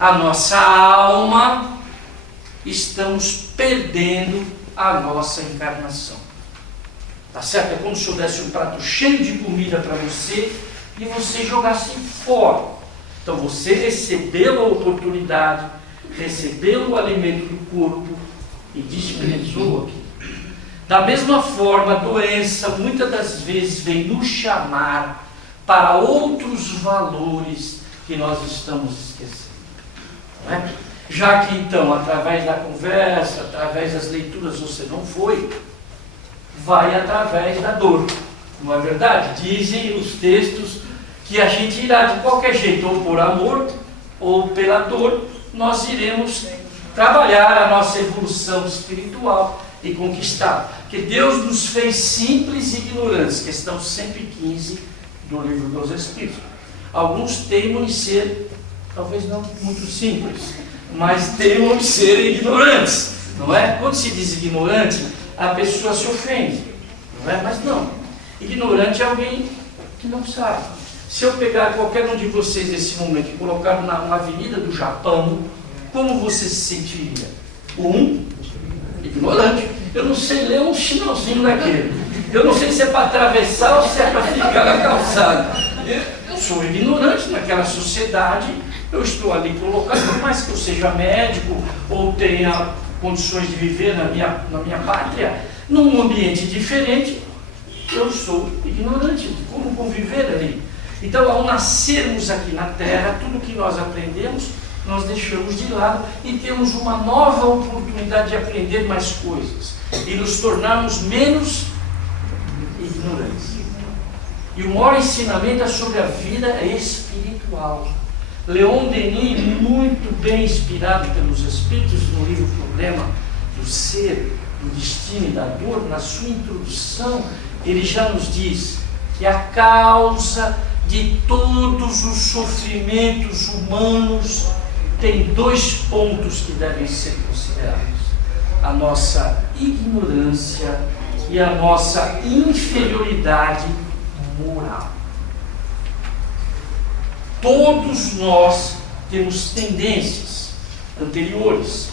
a nossa alma, estamos perdendo a nossa encarnação. Tá certo? É como se eu desse um prato cheio de comida para você e você jogasse fora. Então você recebeu a oportunidade, recebeu o alimento do corpo e desprezou aquilo. Da mesma forma, a doença muitas das vezes vem nos chamar para outros valores que nós estamos esquecendo. Não é? Já que então, através da conversa, através das leituras você não foi, vai através da dor. Não é verdade? Dizem os textos que a gente irá de qualquer jeito, ou por amor, ou pela dor, nós iremos trabalhar a nossa evolução espiritual e conquistar. Porque Deus nos fez simples e ignorantes, questão 115 do livro dos Espíritos. Alguns teimam em ser, talvez não muito simples, mas teimam em ser ignorantes, não é? Quando se diz ignorante, a pessoa se ofende, não é? Mas não, ignorante é alguém que não sabe. Se eu pegar qualquer um de vocês nesse momento e colocar numa avenida do Japão, como você se sentiria? Ignorante. Eu não sei ler um sinalzinho daquele. Eu não sei se é para atravessar ou se é para ficar na calçada. Eu sou ignorante naquela sociedade. Eu estou ali colocado, por mais que eu seja médico ou tenha condições de viver na minha pátria, num ambiente diferente, eu sou ignorante de como conviver ali. Então, ao nascermos aqui na Terra, tudo que nós aprendemos, nós deixamos de lado e temos uma nova oportunidade de aprender mais coisas e nos tornarmos menos ignorantes. E o maior ensinamento é sobre a vida espiritual. Leon Denis, muito bem inspirado pelos Espíritos no livro Problema do Ser, do Destino e da Dor, na sua introdução, ele já nos diz que a causa de todos os sofrimentos humanos tem dois pontos que devem ser considerados: a nossa ignorância e a nossa inferioridade moral. Todos nós temos tendências anteriores,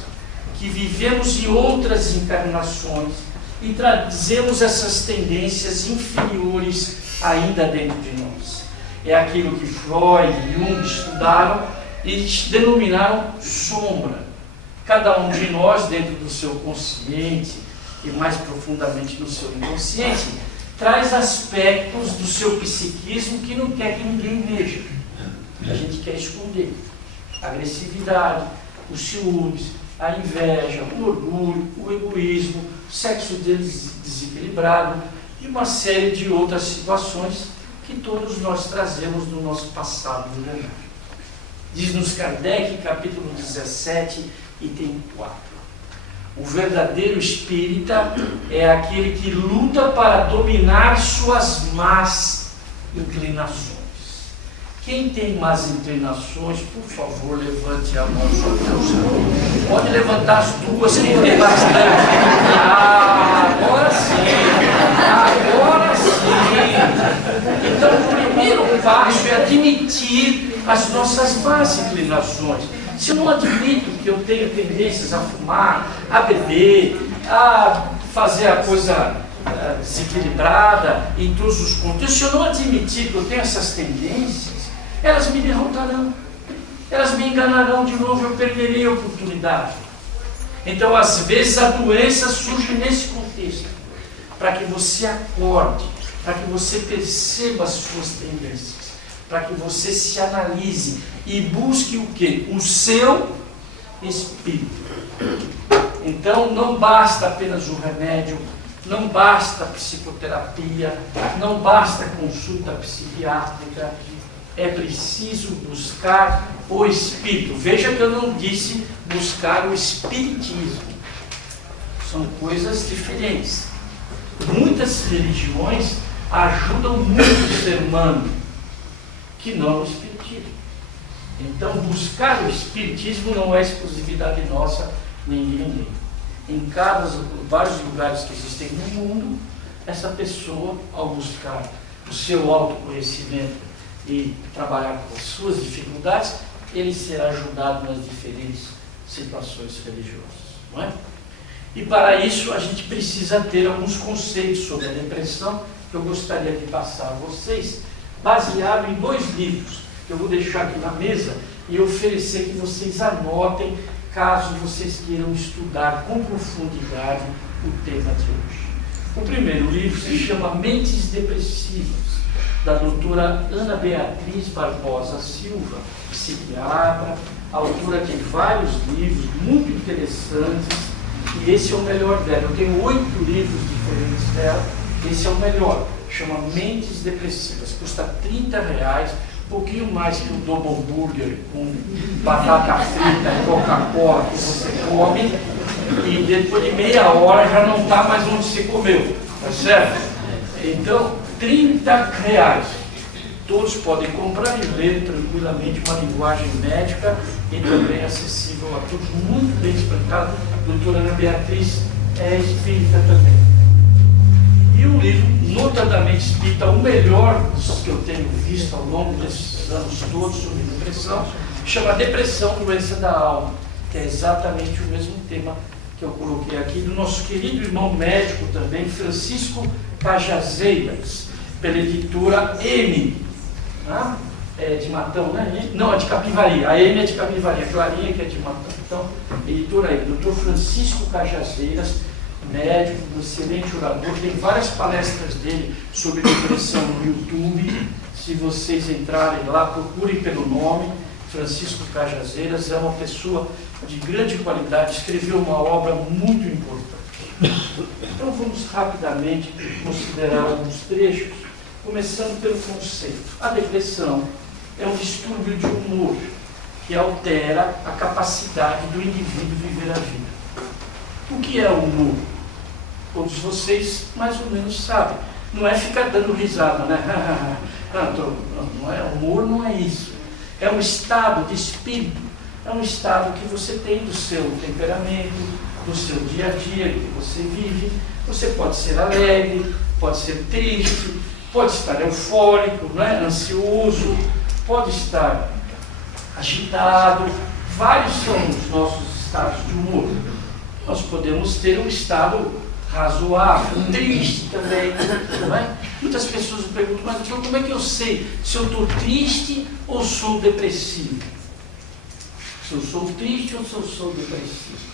que vivemos em outras encarnações e trazemos essas tendências inferiores ainda dentro de nós. É aquilo que Freud e Jung estudaram e denominaram sombra. Cada um de nós, dentro do seu consciente e mais profundamente no seu inconsciente, traz aspectos do seu psiquismo que não quer que ninguém veja. A gente quer esconder. A agressividade, os ciúmes, a inveja, o orgulho, o egoísmo, o sexo desequilibrado e uma série de outras situações que todos nós trazemos do nosso passado milenar. Diz-nos Kardec, capítulo 17, item 4. O verdadeiro espírita é aquele que luta para dominar suas más inclinações. Quem tem más inclinações, por favor, levante a mão. Pode levantar as duas, quem tem bastante. Agora sim. Agora sim. Então, o primeiro passo é admitir as nossas más inclinações. Se eu não admito que eu tenho tendências a fumar, a beber, a fazer a coisa desequilibrada em todos os contextos, se eu não admitir que eu tenho essas tendências, elas me derrotarão, elas me enganarão de novo, eu perderei a oportunidade. Então, às vezes, a doença surge nesse contexto, para que você acorde, para que você perceba as suas tendências, para que você se analise e busque o quê? O seu espírito. Então, não basta apenas o remédio, não basta a psicoterapia, não basta a consulta psiquiátrica, é preciso buscar o espírito. Veja que eu não disse buscar o espiritismo. São coisas diferentes. Muitas religiões ajudam muito o ser humano, que não o espiritismo. Então, buscar o espiritismo não é exclusividade nossa, nem de ninguém. Em vários lugares que existem no mundo, essa pessoa, ao buscar o seu autoconhecimento e trabalhar com as suas dificuldades, ele será ajudado nas diferentes situações religiosas, não é? E para isso a gente precisa ter alguns conceitos sobre a depressão que eu gostaria de passar a vocês, baseado em 2 livros que eu vou deixar aqui na mesa e oferecer que vocês anotem caso vocês queiram estudar com profundidade o tema de hoje. O primeiro livro se chama Mentes Depressivas, da doutora Ana Beatriz Barbosa Silva, psiquiatra, autora de vários livros muito interessantes, e esse é o melhor dela. Eu tenho 8 livros diferentes dela, esse é o melhor, chama Mentes Depressivas, custa R$30, um pouquinho mais que o Double Burger com batata frita e Coca-Cola que você come, e depois de meia hora já não está mais onde você comeu, tá certo? Então, R$30. Todos podem comprar e ler tranquilamente, uma linguagem médica e também acessível a todos, muito bem explicado. A doutora Ana Beatriz é espírita também. E o livro, notadamente espírita, o melhor dos que eu tenho visto ao longo desses anos todos sobre depressão, chama Depressão, Doença da Alma, que é exatamente o mesmo tema que eu coloquei aqui, do nosso querido irmão médico também, Francisco Cajazeiras, pela editora M. É de Matão, né? Não, é de Capivari. A M é de Capivari, a Clarinha que é de Matão. Então, editora M, doutor Francisco Cajazeiras, médico, um excelente orador, tem várias palestras dele sobre depressão no YouTube. Se vocês entrarem lá, procurem pelo nome. Francisco Cajazeiras é uma pessoa de grande qualidade, escreveu uma obra muito importante. Então vamos rapidamente considerar alguns trechos, começando pelo conceito. A depressão é um distúrbio de humor que altera a capacidade do indivíduo viver a vida. O que é o humor? Todos vocês mais ou menos sabem. Não é ficar dando risada, né? Não é, humor não é isso. É um estado de espírito, é um estado que você tem do seu temperamento, do seu dia a dia, que você vive. Você pode ser alegre, pode ser triste, pode estar eufórico, né? Ansioso, pode estar agitado. Vários são os nossos estados de humor. Nós podemos ter um estado razoável, triste também, não é? Muitas pessoas me perguntam, mas então, como é que eu sei se eu estou triste ou sou depressivo? Se eu sou triste ou se eu sou depressivo?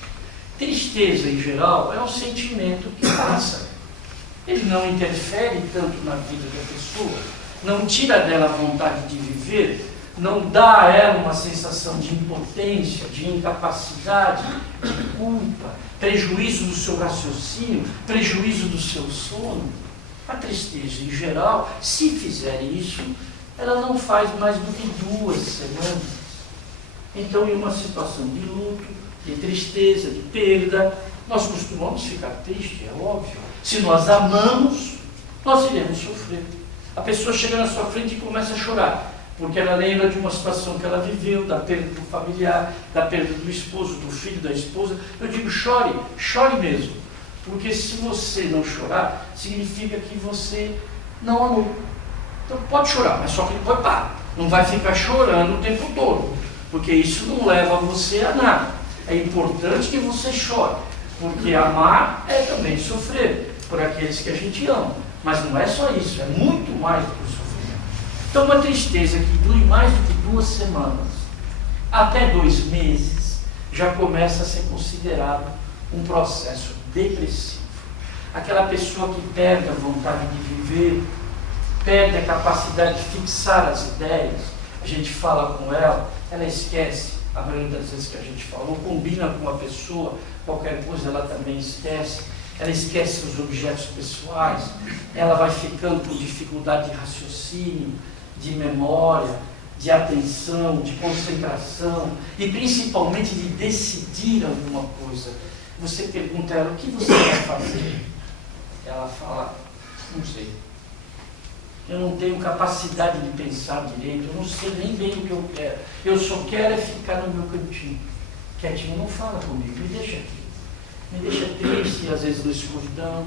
Tristeza, em geral, é um sentimento que passa. Ele não interfere tanto na vida da pessoa, não tira dela a vontade de viver, não dá a ela uma sensação de impotência, de incapacidade, de culpa, prejuízo do seu raciocínio, prejuízo do seu sono. A tristeza, em geral, se fizer isso, ela não faz mais do que 2 semanas. Então, em uma situação de luto, de tristeza, de perda, nós costumamos ficar tristes, é óbvio. Se nós amamos, nós iremos sofrer. A pessoa chega na sua frente e começa a chorar, porque ela lembra de uma situação que ela viveu, da perda do familiar, da perda do esposo, do filho, da esposa. Eu digo, chore, chore mesmo. Porque se você não chorar, significa que você não amou. Então pode chorar, mas só que depois para. Não vai ficar chorando o tempo todo, porque isso não leva você a nada. É importante que você chore, porque amar é também sofrer por aqueles que a gente ama. Mas não é só isso, é muito mais do que o sofrimento. Então uma tristeza que dure mais do que 2 semanas, até 2 meses, já começa a ser considerado um processo depressivo. Aquela pessoa que perde a vontade de viver, perde a capacidade de fixar as ideias, a gente fala com ela esquece, a maioria das vezes que a gente falou, combina com uma pessoa, qualquer coisa ela também esquece, ela esquece os objetos pessoais, ela vai ficando com dificuldade de raciocínio, de memória, de atenção, de concentração e principalmente de decidir alguma coisa. Você pergunta a ela, o que você vai fazer? Ela fala, não sei. Eu não tenho capacidade de pensar direito, eu não sei nem bem o que eu quero. Eu só quero é ficar no meu cantinho. Quietinho, não fala comigo, me deixa aqui. Me deixa triste, às vezes na escuridão.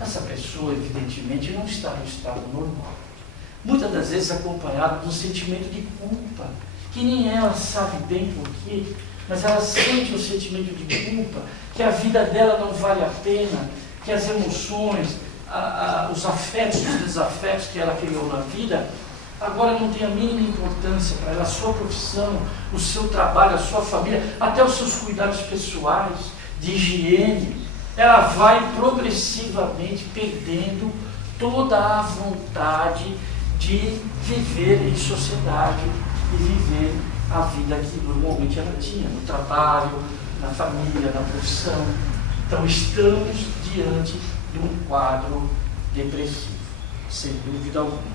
Essa pessoa, evidentemente, não está no estado normal. Muitas das vezes acompanhado de um sentimento de culpa, que nem ela sabe bem por quê, mas ela sente um sentimento de culpa, que a vida dela não vale a pena, que as emoções, os afetos, os desafetos que ela criou na vida, agora não tem a mínima importância para ela, a sua profissão, o seu trabalho, a sua família, até os seus cuidados pessoais, de higiene. Ela vai progressivamente perdendo toda a vontade de viver em sociedade e viver a vida que normalmente ela tinha, no trabalho, na família, na profissão. Então estamos diante de um quadro depressivo, sem dúvida alguma.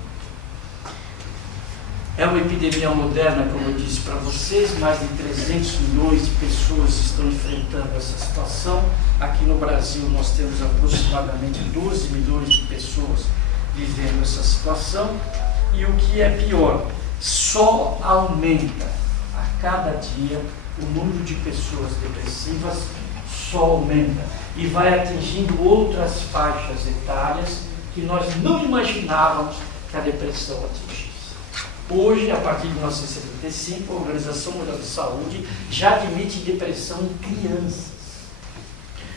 É uma epidemia moderna, como eu disse para vocês, mais de 300 milhões de pessoas estão enfrentando essa situação. Aqui no Brasil nós temos aproximadamente 12 milhões de pessoas vivendo essa situação. E o que é pior, só aumenta a cada dia o número de pessoas depressivas, só aumenta. E vai atingindo outras faixas etárias que nós não imaginávamos que a depressão atingisse. Hoje, a partir de 1975, a Organização Mundial da Saúde já admite depressão em crianças.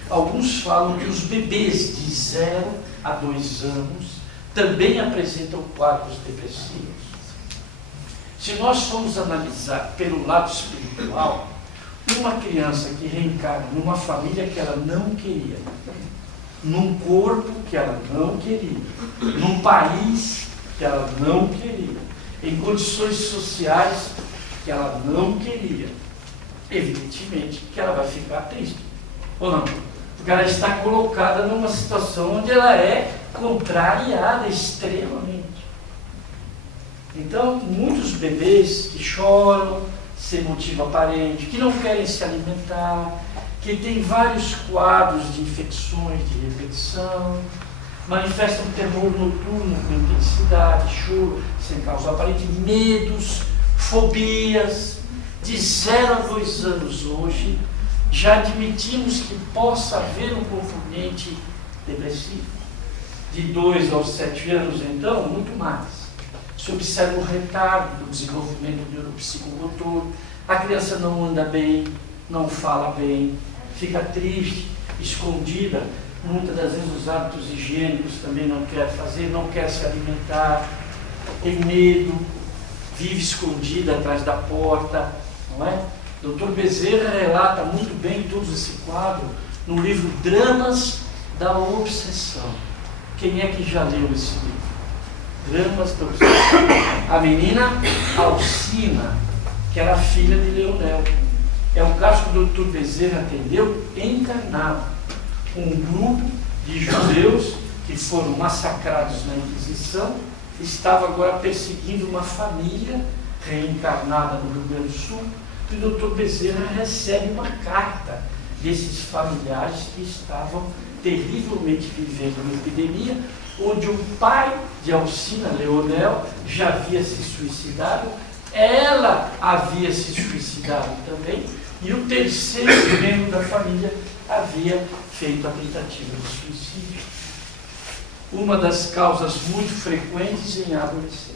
Alguns falam que os bebês de 0 a 2 anos também apresentam quadros depressivos. Se nós formos analisar pelo lado espiritual, uma criança que reencarna numa família que ela não queria, num corpo que ela não queria, num país que ela não queria, em condições sociais que ela não queria, evidentemente que ela vai ficar triste, ou não? Porque ela está colocada numa situação onde ela é contrariada extremamente. Então, muitos bebês que choram sem motivo aparente, que não querem se alimentar, que têm vários quadros de infecções de repetição, manifestam terror noturno com intensidade, choro sem causa aparente, medos, fobias. De 0 a 2 anos hoje, já admitimos que possa haver um componente depressivo. De 2 aos 7 anos, então, muito mais. Se observa o retardo do desenvolvimento neuropsicomotor, a criança não anda bem, não fala bem, fica triste, escondida. Muitas das vezes os hábitos higiênicos também não quer fazer, não quer se alimentar, tem medo, vive escondida atrás da porta, não é? Dr. Bezerra relata muito bem todo esse quadro no livro Dramas da Obsessão. Quem é que já leu esse livro? Dramas da Obsessão. A menina Alcina, que era filha de Leonel. É um caso que o Dr. Bezerra atendeu encarnado. Um grupo de judeus que foram massacrados na Inquisição estava agora perseguindo uma família reencarnada no Rio Grande do Sul, e o Dr. Bezerra recebe uma carta desses familiares que estavam terrivelmente vivendo uma epidemia, onde o pai de Alcina, Leonel, já havia se suicidado, ela havia se suicidado também, e o terceiro membro da família havia feito a tentativa de suicídio. Uma das causas muito frequentes em adolescentes.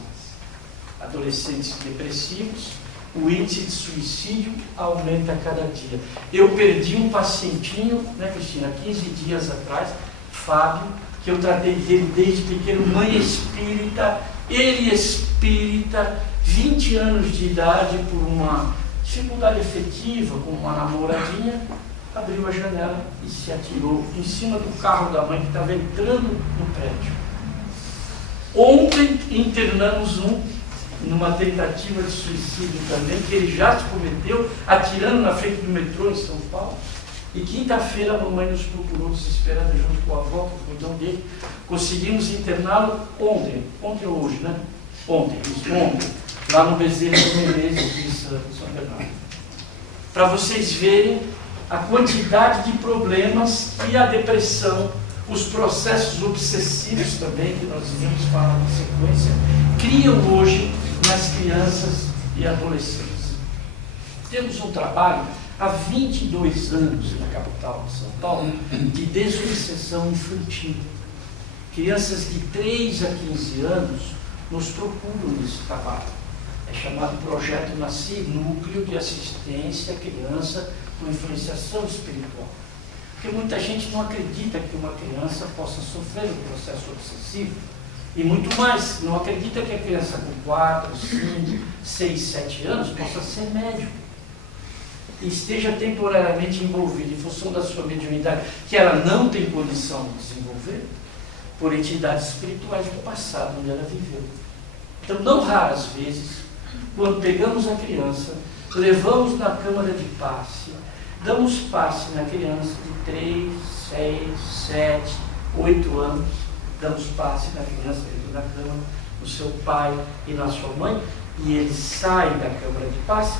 Adolescentes depressivos, o índice de suicídio aumenta a cada dia. Eu perdi um pacientinho, né, Cristina, 15 dias atrás, Fábio, que eu tratei dele desde pequeno, mãe espírita, ele espírita, 20 anos de idade, por uma dificuldade efetiva, com uma namoradinha, abriu a janela e se atirou em cima do carro da mãe que estava entrando no prédio. Ontem internamos numa tentativa de suicídio também, que ele já se cometeu, atirando na frente do metrô em São Paulo. E quinta-feira a mamãe nos procurou desesperada junto com a avó, com o cuidão dele. Conseguimos interná-lo ontem ou hoje, né? Ontem, lá no Bezerra de Menezes, aqui em São Bernardo. Para vocês verem a quantidade de problemas que a depressão, os processos obsessivos também, que nós vimos falar na sequência, criam hoje nas crianças e adolescentes. Temos um trabalho há 22 anos na capital de São Paulo de desobsessão infantil. Crianças de 3 a 15 anos nos procuram nesse trabalho. É chamado Projeto Nascer, Núcleo de Assistência à Criança com Influenciação Espiritual. Porque muita gente não acredita que uma criança possa sofrer um processo obsessivo. E muito mais, não acredita que a criança com 4, 5, 6, 7 anos possa ser médium. E esteja temporariamente envolvida em função da sua mediunidade, que ela não tem condição de desenvolver, por entidades espirituais do passado onde ela viveu. Então, não raras vezes, quando pegamos a criança, levamos na câmara de passe, damos passe na criança de 3, 6, 7, 8 anos, damos passe na criança dentro da câmara, no seu pai e na sua mãe, e eles saem da câmara de passe,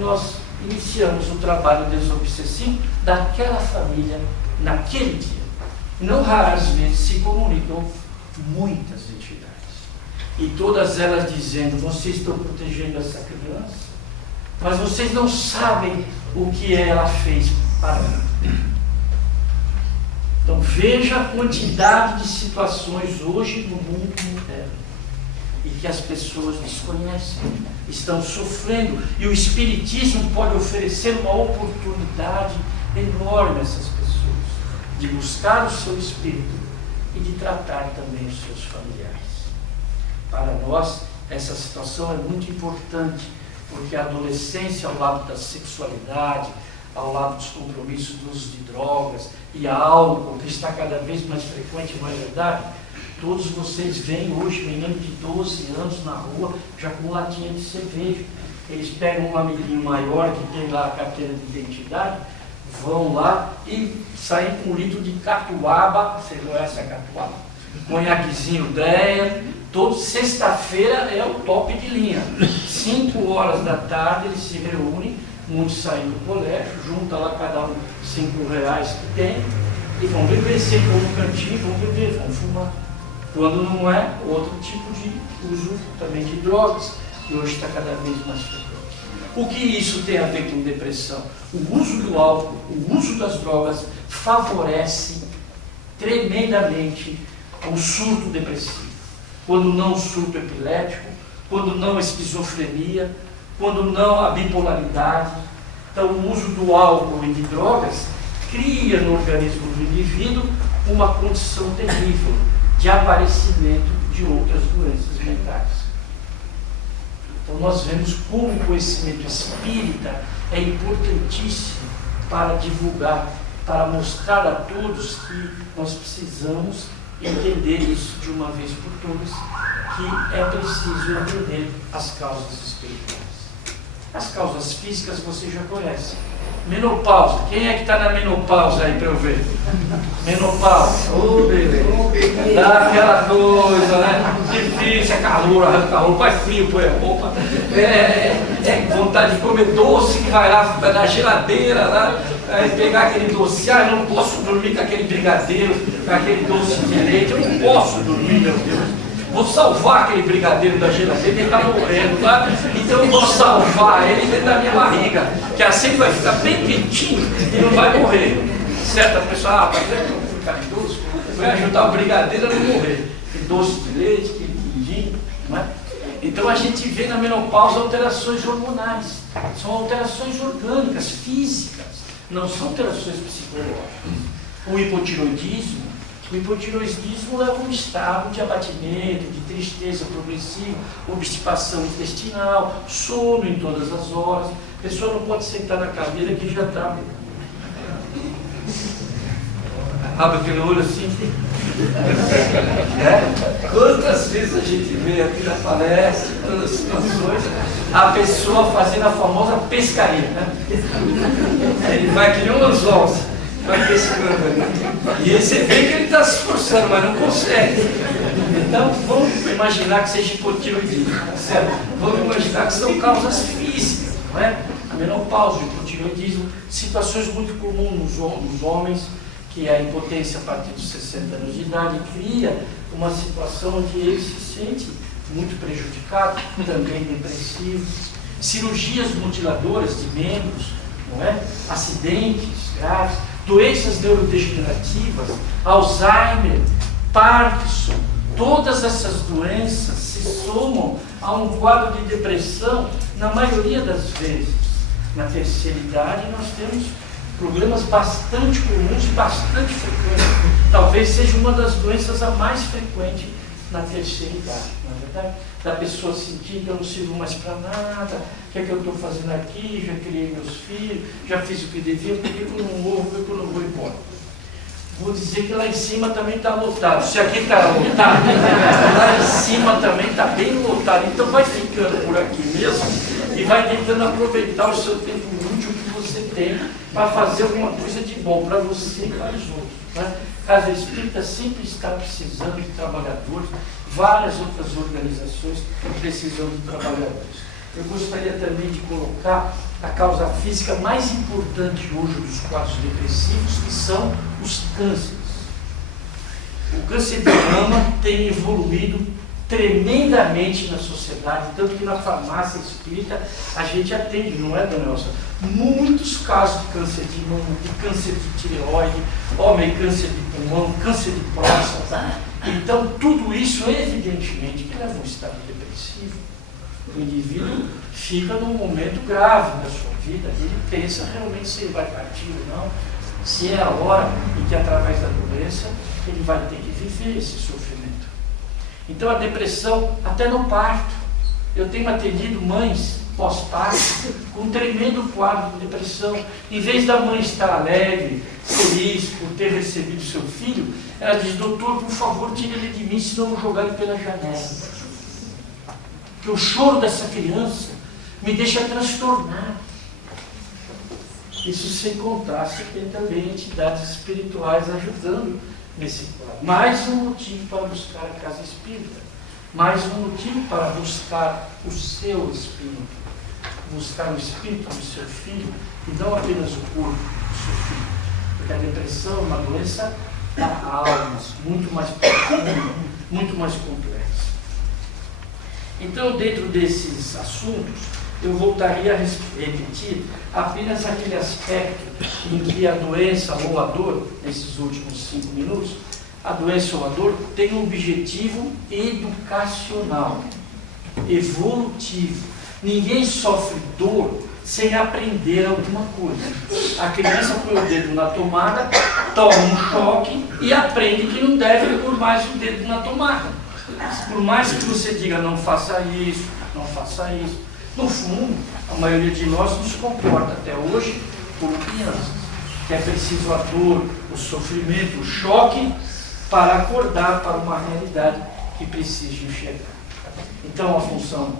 nós iniciamos o trabalho desobsessivo daquela família naquele dia. Não raras vezes se comunicam muitas entidades. E todas elas dizendo, vocês estão protegendo essa criança, mas vocês não sabem o que ela fez para mim. Então veja a quantidade de situações hoje no mundo moderno e que as pessoas desconhecem, estão sofrendo, e o Espiritismo pode oferecer uma oportunidade enorme a essas pessoas de buscar o seu espírito e de tratar também os seus familiares. Para nós, essa situação é muito importante, porque a adolescência, ao lado da sexualidade, ao lado dos compromissos do uso de drogas e álcool, que está cada vez mais frequente, não é verdade? Todos vocês veem hoje menino de 12 anos na rua, já com latinha de cerveja. Eles pegam um amiguinho maior que tem lá a carteira de identidade, vão lá e saem com 1 litro de catuaba, você conhece a catuaba? Conhaquezinho Dreia, sexta-feira é o top de linha. 5 horas da tarde eles se reúnem, muitos saem do colégio, junta lá cada um R$5 que tem, e vão beber, sentam no cantinho, vão beber, vão fumar. Quando não é, outro tipo de uso também de drogas, que hoje está cada vez mais frequente. O que isso tem a ver com depressão? O uso do álcool, o uso das drogas favorece tremendamente o surto depressivo. Quando não o surto epilético, quando não a esquizofrenia, quando não a bipolaridade. Então o uso do álcool e de drogas cria no organismo do indivíduo uma condição terrível de aparecimento de outras doenças mentais. Então nós vemos como o conhecimento espírita é importantíssimo para divulgar, para mostrar a todos que nós precisamos entender isso de uma vez por todas, que é preciso entender as causas espirituais. As causas físicas você já conhece. Menopausa. Quem é que está na menopausa aí para eu ver? Menopausa. Ô, bebê. Dá aquela coisa, né? Difícil, é calor, arranca a roupa, é frio, põe a roupa. Vontade de comer doce, que vai lá na geladeira, lá, aí pegar aquele doce. Ah, eu não posso dormir com aquele brigadeiro, com aquele doce de leite. Eu não posso dormir, meu Deus. Vou salvar aquele brigadeiro da geladeira, ele está morrendo, tá? Então eu vou salvar ele dentro da minha barriga, que assim vai ficar bem quentinho e não vai morrer. Certo? A pessoa, vai ficar doce, vai ajudar o brigadeiro a não morrer. Que doce de leite, que quindim, não é? Então a gente vê na menopausa alterações hormonais, são alterações orgânicas, físicas, não são alterações psicológicas. O hipotiroidismo leva a um estado de abatimento, de tristeza progressiva, obstipação intestinal, sono em todas as horas. A pessoa não pode sentar na cadeira que já está. Abre aquele olho assim. Quantas vezes a gente vê aqui na palestra, em todas as situações, a pessoa fazendo a famosa pescaria, né? Ele vai que nem um anzol, vai pescando. E aí você vê que ele está se esforçando, mas não consegue. Então vamos imaginar que seja hipotiroidismo, certo? Vamos imaginar que são causas físicas, não é? A menopausa, o hipotiroidismo, situações muito comuns nos homens, que é a impotência a partir dos 60 anos de idade, cria uma situação onde ele se sente muito prejudicado, também depressivo. Cirurgias mutiladoras de membros, não é? Acidentes graves, doenças neurodegenerativas, Alzheimer, Parkinson, todas essas doenças se somam a um quadro de depressão, na maioria das vezes. Na terceira idade, nós temos problemas bastante comuns e bastante frequentes. Talvez seja uma das doenças a mais frequente na terceira idade, não é verdade? Da pessoa sentir que eu não sirvo mais para nada, o que é que eu estou fazendo aqui, já criei meus filhos, já fiz o que devia, por que eu não vou, por que eu não vou embora? Vou dizer que lá em cima também está lotado. Se aqui está lotado, lá em cima também está bem lotado. Então vai ficando por aqui mesmo e vai tentando aproveitar o seu tempo útil que você tem para fazer alguma coisa de bom para você e para os outros. Né? A Casa Espírita sempre está precisando de trabalhadores, várias outras organizações precisam de trabalhadores. Eu gostaria também de colocar a causa física mais importante hoje dos quadros depressivos, que são os cânceres. O câncer de mama tem evoluído tremendamente na sociedade, tanto que na farmácia espírita a gente atende, não é, dona Elsa? Muitos casos de câncer de mama, de câncer de tireoide, homem, câncer de pulmão, câncer de próstata. Então, tudo isso, evidentemente, que leva a um estado depressivo. O indivíduo fica num momento grave da sua vida, ele pensa realmente se ele vai partir ou não, se é a hora em que, através da doença, ele vai ter que viver esse sofrimento. Então, a depressão, até no parto, eu tenho atendido mães pós-parto com um tremendo quadro de depressão. Em vez da mãe estar alegre, feliz por ter recebido seu filho, ela diz: doutor, por favor, tire ele de mim, senão eu vou jogar ele pela janela. Porque o choro dessa criança me deixa transtornado. Isso sem contar se tem também entidades espirituais ajudando nesse quadro. Mais um motivo para buscar a Casa Espírita. Mais um motivo para buscar o seu espírito. Buscar o espírito do seu filho e não apenas o corpo do seu filho. Porque a depressão é uma doença da alma, muito mais profunda, muito mais complexa. Então, dentro desses assuntos, eu voltaria a repetir apenas aquele aspecto em que a doença ou a dor, nesses últimos 5 minutos, a doença ou a dor tem um objetivo educacional, evolutivo. Ninguém sofre dor sem aprender alguma coisa. A criança põe o dedo na tomada, toma um choque e aprende que não deve pôr mais o dedo na tomada. Por mais que você diga não faça isso, não faça isso, no fundo, a maioria de nós nos comporta até hoje como crianças. Que é preciso a dor, o sofrimento, o choque para acordar para uma realidade que precisa enxergar. Então, a função